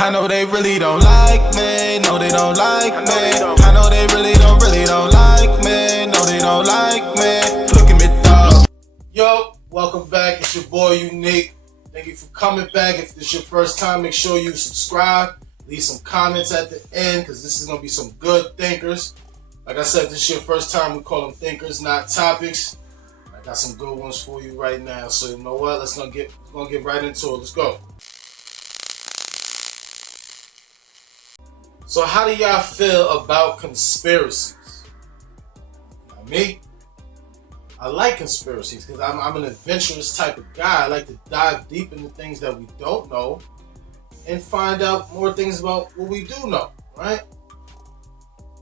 I know they really don't like me, no they don't like me. I know they really don't like me, no they don't like me. Look at me, dog. Yo, welcome back, it's your boy Unique. Thank you for coming back. If this is your first time, make sure you subscribe. Leave some comments at the end, because this is going to be some good thinkers. Like I said, if this is your first time, we call them thinkers, not topics. I got some good ones for you right now. So you know what? Let's get right into it. Let's go. So how do y'all feel about conspiracies? Now, me, I like conspiracies because I'm an adventurous type of guy. I like to dive deep into things that we don't know and find out more things about what we do know, right?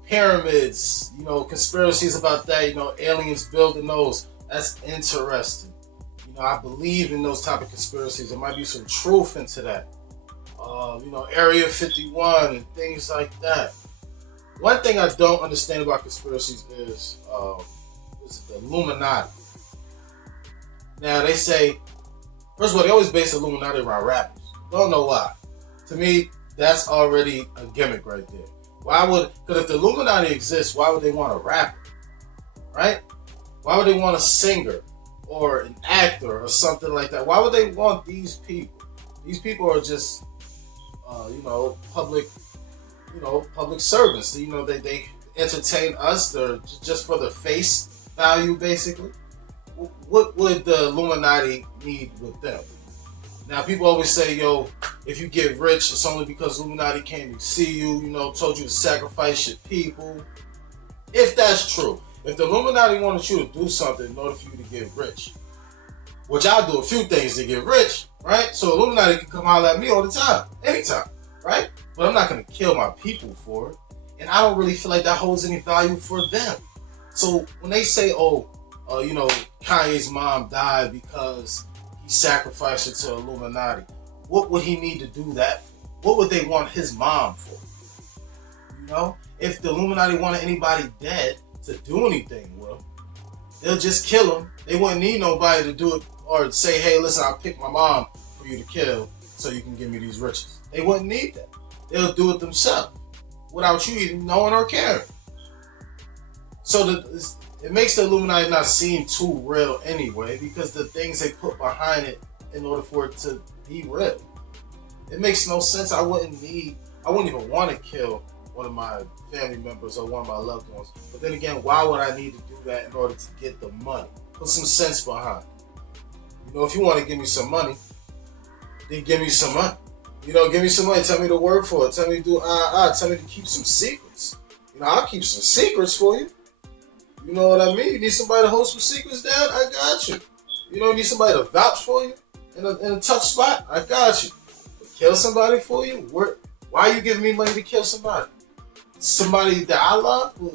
Pyramids, conspiracies about that, aliens building those. That's interesting. I believe in those type of conspiracies. There might be some truth into that. Area 51 and things like that. One thing I don't understand about conspiracies is the Illuminati. Now they say, first of all, they always base the Illuminati around rappers. Don't know why. To me, that's already a gimmick right there. Because if the Illuminati exists, why would they want a rapper? Right? Why would they want a singer or an actor or something like that? Why would they want these people? These people are just public servants. They entertain us. They're just for the face value, basically. What would the Illuminati need with them? Now, people always say, if you get rich, it's only because Illuminati came to see you, told you to sacrifice your people. If that's true, if the Illuminati wanted you to do something in order for you to get rich, which I'll do a few things to get rich, right? So Illuminati can come holler at me all the time, anytime, right? But I'm not going to kill my people for it. And I don't really feel like that holds any value for them. So when they say, Kanye's mom died because he sacrificed her to Illuminati, what would he need to do that for? What would they want his mom for? If the Illuminati wanted anybody dead to do anything with, they'll just kill him. They wouldn't need nobody to do it or say, hey, listen, I'll pick my mom for you to kill so you can give me these riches. They wouldn't need that. They'll do it themselves without you even knowing or caring. So it makes the Illuminati not seem too real anyway, because the things they put behind it in order for it to be real. It makes no sense. I wouldn't even want to kill one of my family members or one of my loved ones. But then again, why would I need to do that in order to get the money? Put some sense behind it. If you want to give me some money, then give me some money. Give me some money. Tell me to work for it. Tell me to do Tell me to keep some secrets. I'll keep some secrets for you. You know what I mean? You need somebody to hold some secrets down? I got you. You need somebody to vouch for you in a tough spot? I got you. But kill somebody for you? Why are you giving me money to kill somebody? Somebody that I love? It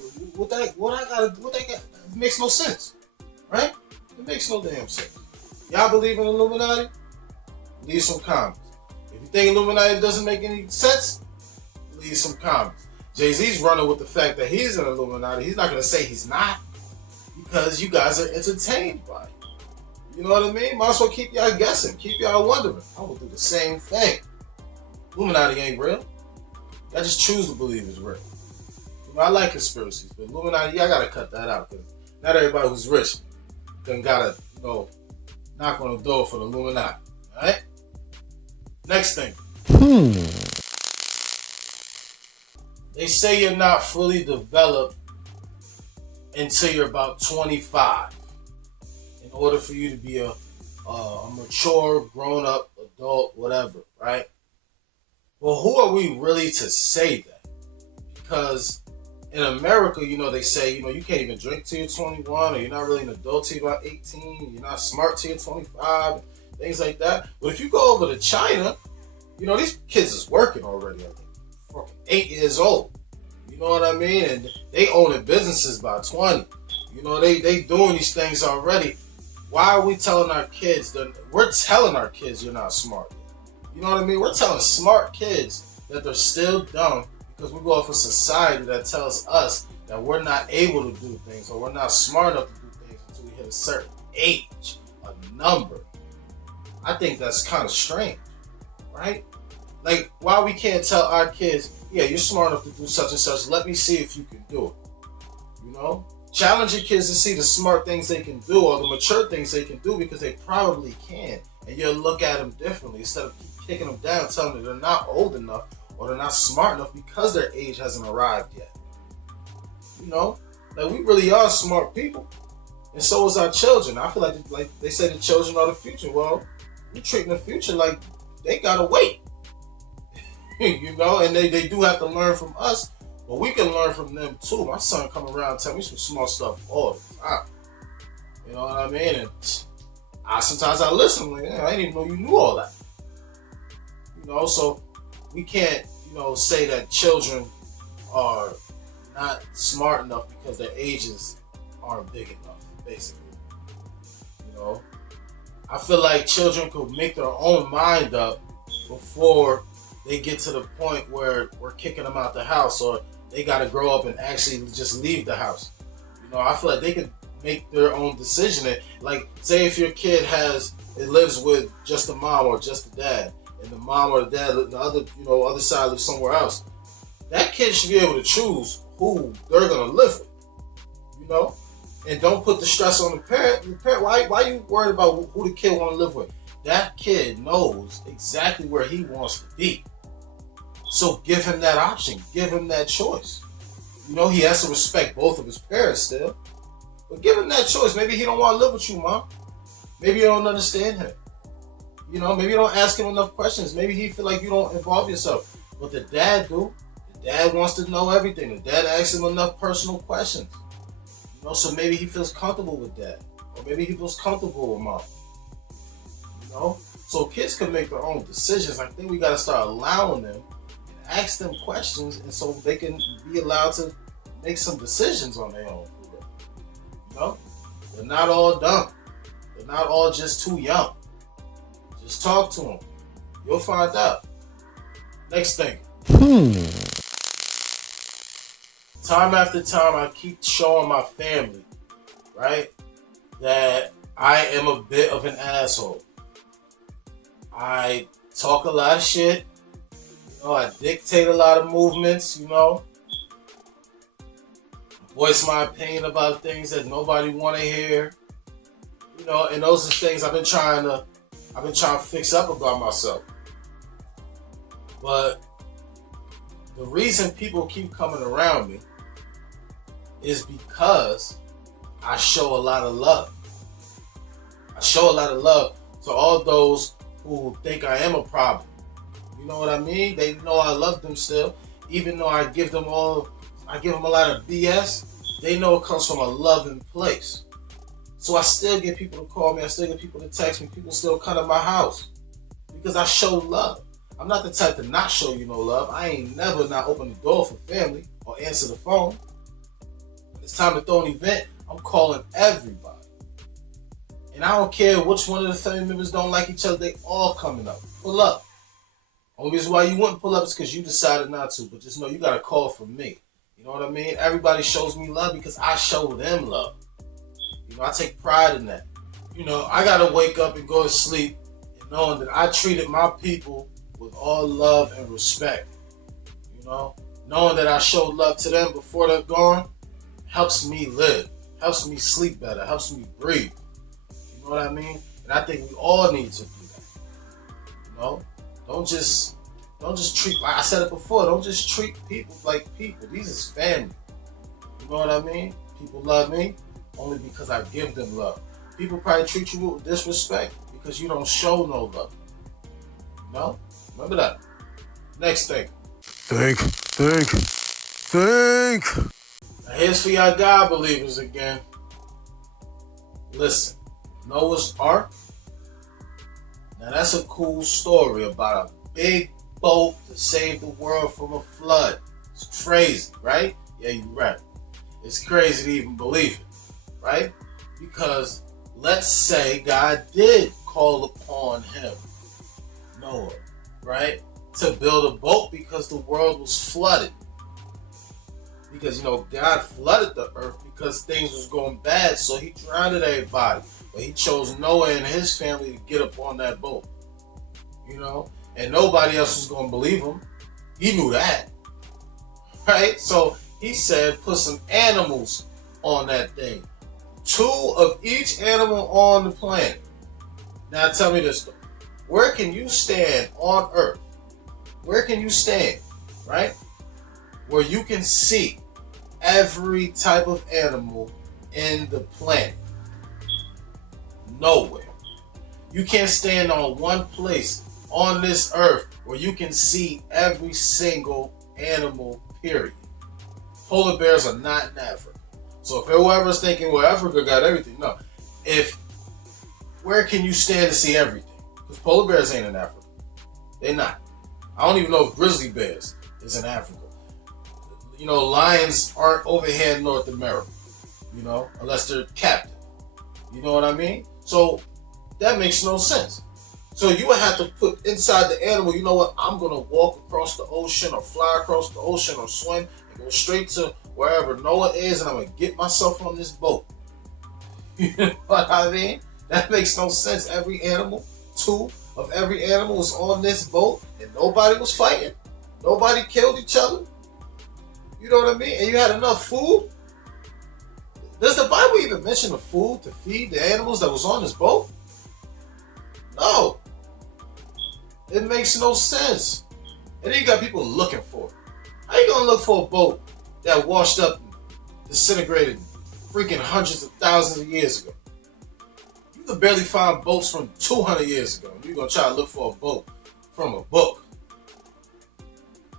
makes no sense. Right? It makes no damn sense. Y'all believe in Illuminati? Leave some comments. If you think Illuminati doesn't make any sense, leave some comments. Jay-Z's running with the fact that he's an Illuminati. He's not going to say he's not, because you guys are entertained by it. You know what I mean? Might as well keep y'all guessing. Keep y'all wondering. I will do the same thing. Illuminati ain't real. I just choose to believe it's real. I like conspiracies, but Illuminati, y'all got to cut that out, because not everybody who's rich then got to, knock on the door for the Illuminati. Alright? Next thing. They say you're not fully developed until you're about 25 in order for you to be a mature, grown-up, adult, whatever, right? Well, who are we really to say that? Because in America, they say, you can't even drink till you're 21, or you're not really an adult till you're about 18, you're not smart till you're 25, things like that. But if you go over to China, these kids is working already, I think. 8 years old. You know what I mean? And they owning businesses by 20. They doing these things already. Why are we telling our kids we're telling our kids you're not smart yet? You know what I mean? We're telling smart kids that they're still dumb because we go off a society that tells us that we're not able to do things, or we're not smart enough to do things until we hit a certain age, a number. I think that's kind of strange, right? Like, why we can't tell our kids, yeah, you're smart enough to do such and such. Let me see if you can do it. You know? Challenge your kids to see the smart things they can do or the mature things they can do, because they probably can. And you'll look at them differently instead of kicking them down, telling them they're not old enough or they're not smart enough because their age hasn't arrived yet. You know? Like, we really are smart people. And so is our children. I feel like they say the children are the future. Well, we're treating the future like they gotta wait. You know, and they do have to learn from us, but we can learn from them too. My son come around and tell me some small stuff all the time. You know what I mean? And sometimes I listen, like, I didn't even know you knew all that. You know, so we can't, say that children are not smart enough because their ages aren't big enough, basically. You know, I feel like children could make their own mind up before they get to the point where we're kicking them out the house, or they got to grow up and actually just leave the house. I feel like they could make their own decision. And, like, say if your kid lives with just the mom or just the dad, and the mom or the dad, the other side lives somewhere else. That kid should be able to choose who they're gonna live with. And don't put the stress on the parent. Why are you worried about who the kid want to live with? That kid knows exactly where he wants to be. So give him that option. Give him that choice. He has to respect both of his parents still. But give him that choice. Maybe he don't want to live with you, Mom. Maybe you don't understand him. Maybe you don't ask him enough questions. Maybe he feel like you don't involve yourself. But the dad do. The dad wants to know everything. The dad asks him enough personal questions. So maybe he feels comfortable with dad. Or maybe he feels comfortable with Mom. So kids can make their own decisions. I think we got to start allowing them and ask them questions, and so they can be allowed to make some decisions on their own. They're not all dumb. They're not all just too young. Just talk to them. You'll find out. Next thing. Time after time, I keep showing my family, right, that I am a bit of an asshole. I talk a lot of shit. I dictate a lot of movements, voice my opinion about things that nobody want to hear. And those are things I've been trying to fix up about myself. But the reason people keep coming around me is because I show a lot of love. I show a lot of love to all those who think I am a problem. You know what I mean? They know I love them still. Even though I give them a lot of BS, they know it comes from a loving place. So I still get people to call me, I still get people to text me, people still come to my house. Because I show love. I'm not the type to not show you no love. I ain't never not open the door for family or answer the phone. When it's time to throw an event, I'm calling everybody. And I don't care which one of the family members don't like each other, they all coming up. Pull up. Only reason why you wouldn't pull up is because you decided not to. But just know you got a call from me. You know what I mean? Everybody shows me love because I show them love. I take pride in that. I got to wake up and go to sleep and knowing that I treated my people with all love and respect. Knowing that I showed love to them before they're gone helps me live, helps me sleep better, helps me breathe. You know what I mean? And I think we all need to do that. Don't just treat, like I said it before, don't just treat people like people. These is family. You know what I mean? People love me only because I give them love. People probably treat you with disrespect because you don't show no love. Remember that. Next thing. Think. Now here's for y'all God believers again. Listen, Noah's Ark. Now that's a cool story about a big boat to save the world from a flood. It's crazy, right? Yeah, you're right. It's crazy to even believe it, right? Because let's say God did call upon him, Noah, right, to build a boat because the world was flooded. Because, God flooded the earth because things was going bad, so he drowned everybody. But he chose Noah and his family to get up on that boat. And nobody else was going to believe him. He knew that. Right? So he said, put some animals on that thing. 2 of each animal on the planet. Now tell me this though. Where can you stand on Earth? Where can you stand, right? Where you can see every type of animal in the planet? Nowhere. You can't stand on one place on this earth where you can see every single animal, period. Polar bears are not in Africa. So if whoever's thinking, well, Africa got everything, no. Where can you stand to see everything? Because polar bears ain't in Africa. They're not. I don't even know if grizzly bears is in Africa. You know, lions aren't over here in North America, you know, unless they're captive. You know what I mean? So that makes no sense. So you would have to put inside the animal, you know what, I'm going to walk across the ocean or fly across the ocean or swim and go straight to wherever Noah is, and I'm going to get myself on this boat. You know what I mean? That makes no sense. Every animal, 2 of every animal was on this boat and nobody was fighting. Nobody killed each other. You know what I mean? And you had enough food. Does the Bible even mention the food to feed the animals that was on this boat? No. It makes no sense. And then you got people looking for it. How you gonna look for a boat that washed up and disintegrated freaking hundreds of thousands of years ago? You could barely find boats from 200 years ago. You're gonna try to look for a boat from a book.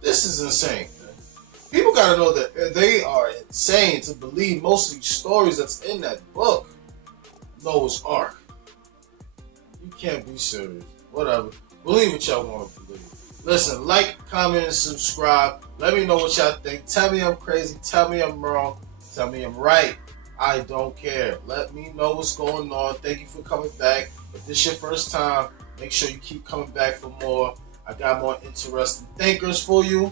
This is insane, man. People gotta know that they are insane to believe most of these stories that's in that book. Noah's Ark. You can't be serious. Whatever. Believe what y'all want to believe. Listen, like, comment, and subscribe. Let me know what y'all think. Tell me I'm crazy. Tell me I'm wrong. Tell me I'm right. I don't care. Let me know what's going on. Thank you for coming back. If this is your first time, make sure you keep coming back for more. I got more interesting thinkers for you.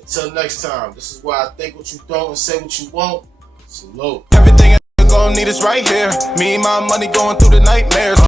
Until next time, this is why I think what you don't and say what you won't. Salute. Everything I'm gonna need is right here. Me and my money going through the nightmares.